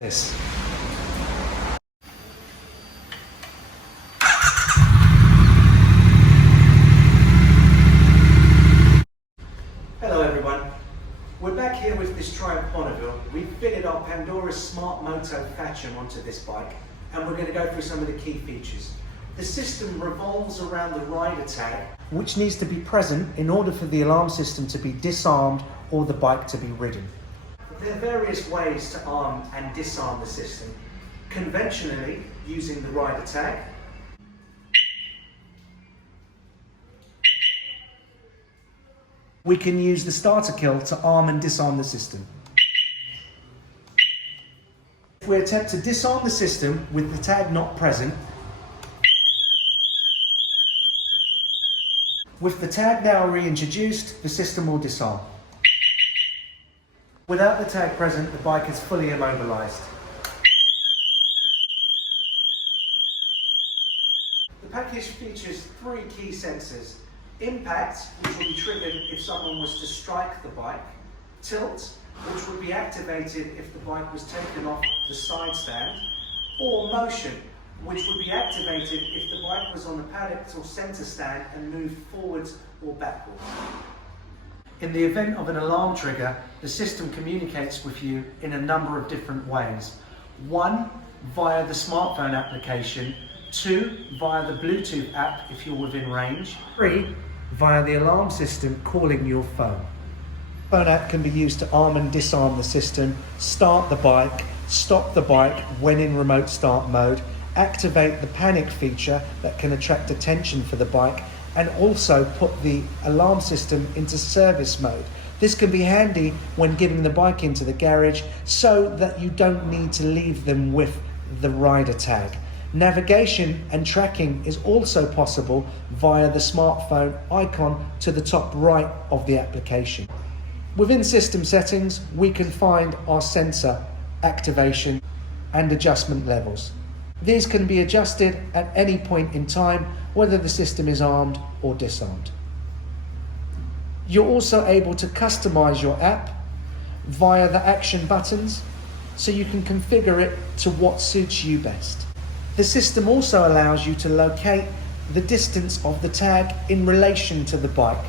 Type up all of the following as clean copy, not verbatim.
this. Hello everyone, we're back here with this Triumph Bonneville. We've fitted our Pandora Smart Moto Thatcham onto this bike and we're going to go through some of the key features. The system revolves around the rider tag, which needs to be present in order for the alarm system to be disarmed or the bike to be ridden. There are various ways to arm and disarm the system. Conventionally, using the rider tag. We can use the starter kill to arm and disarm the system. If we attempt to disarm the system with the tag not present, with the tag now reintroduced, the system will disarm. Without the tag present, the bike is fully immobilised. The package features three key sensors. Impact, which will be triggered if someone was to strike the bike. Tilt, which would be activated if the bike was taken off the side stand. Or motion, which would be activated if the bike was on the paddock or centre stand and moved forwards or backwards. In the event of an alarm trigger, the system communicates with you in a number of different ways. 1, via the smartphone application. 2, via the Bluetooth app if you're within range. 3, via the alarm system calling your phone. Phone app can be used to arm and disarm the system, start the bike, stop the bike when in remote start mode, activate the panic feature that can attract attention for the bike, and also put the alarm system into service mode. This can be handy when getting the bike into the garage so that you don't need to leave them with the rider tag. Navigation and tracking is also possible via the smartphone icon to the top right of the application. Within system settings, we can find our sensor activation and adjustment levels. These can be adjusted at any point in time, whether the system is armed or disarmed. You're also able to customize your app via the action buttons, so you can configure it to what suits you best. The system also allows you to locate the distance of the tag in relation to the bike.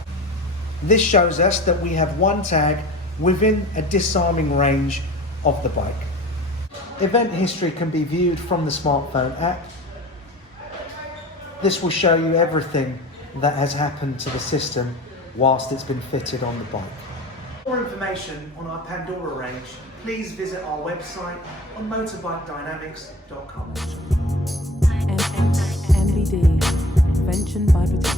This shows us that we have one tag within a disarming range of the bike. Event history can be viewed from the smartphone app. This will show you everything that has happened to the system whilst it's been fitted on the bike. For more information on our Pandora range, please visit our website on MotorbikeDynamics.com. MBD, Prevention by Protection.